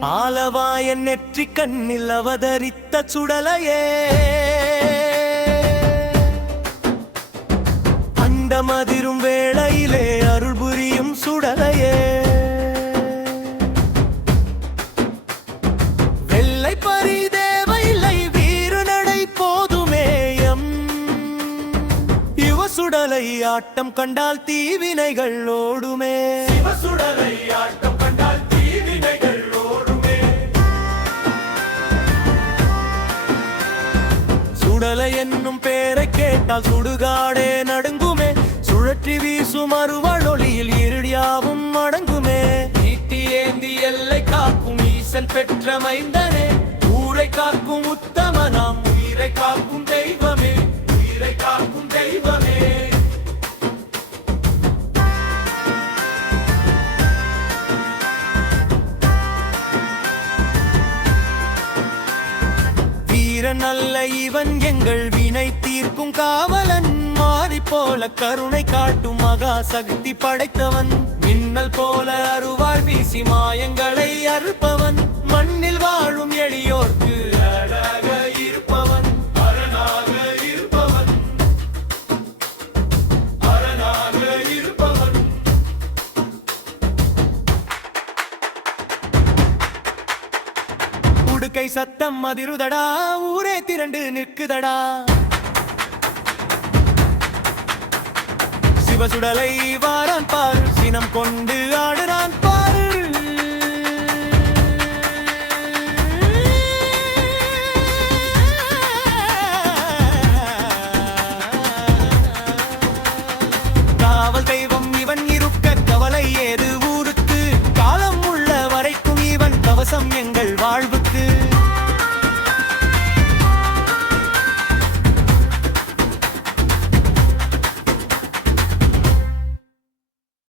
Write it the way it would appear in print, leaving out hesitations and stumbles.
ஆலவாயன் நெற்றி கண்ணில் அவதரித்த சுடலையே, அண்டமதிரும் வேளையிலே அருள் புரியும் சுடலையே, வெள்ளை பரி தேவையில்லை வீறு நடை போதுமேயம், சுடலை ஆட்டம் கண்டால் தீவினைகள் ஓடுமே, சுடலை ஆட்டம் கண்டால் தீவினைகள் ஓடுமே. சுடலை என்னும் பேரை கேட்டால் சுடுகாடே நடுங்குமே, சுழற்றி வீசும் அருவழொளியில் இருடியாவும் அடங்குமே. ஈட்டி ஏந்தி எல்லை காக்கும் ஈசன் பெற்ற மைந்தனே, ஊரை காக்கும் உத்தமனாம் உயிரை காக்கும் தெய்வமே, உயிரை காக்கும் தெய்வமே. நல்ல இவன் எங்கள் வினை தீர்க்கும் காவலன், மாறி போல கருணை காட்டும் மகா சக்தி படைத்தவன், மின்னல் போல அருவாள் வீசி மாயங்களை அறுப்பவன், மண்ணில் வாழும் எளியோர்க்கு அழகாக இருப்பவன், அரணாக இருப்பவன், அரணாக இருப்பவன். உடுக்கை சத்தம் அதிருதடா, ஊரே திரண்டு நிற்குதடா, சிவசுடலை வாரான் பார், சினம் கொண்டு ஆடுறான் பார்.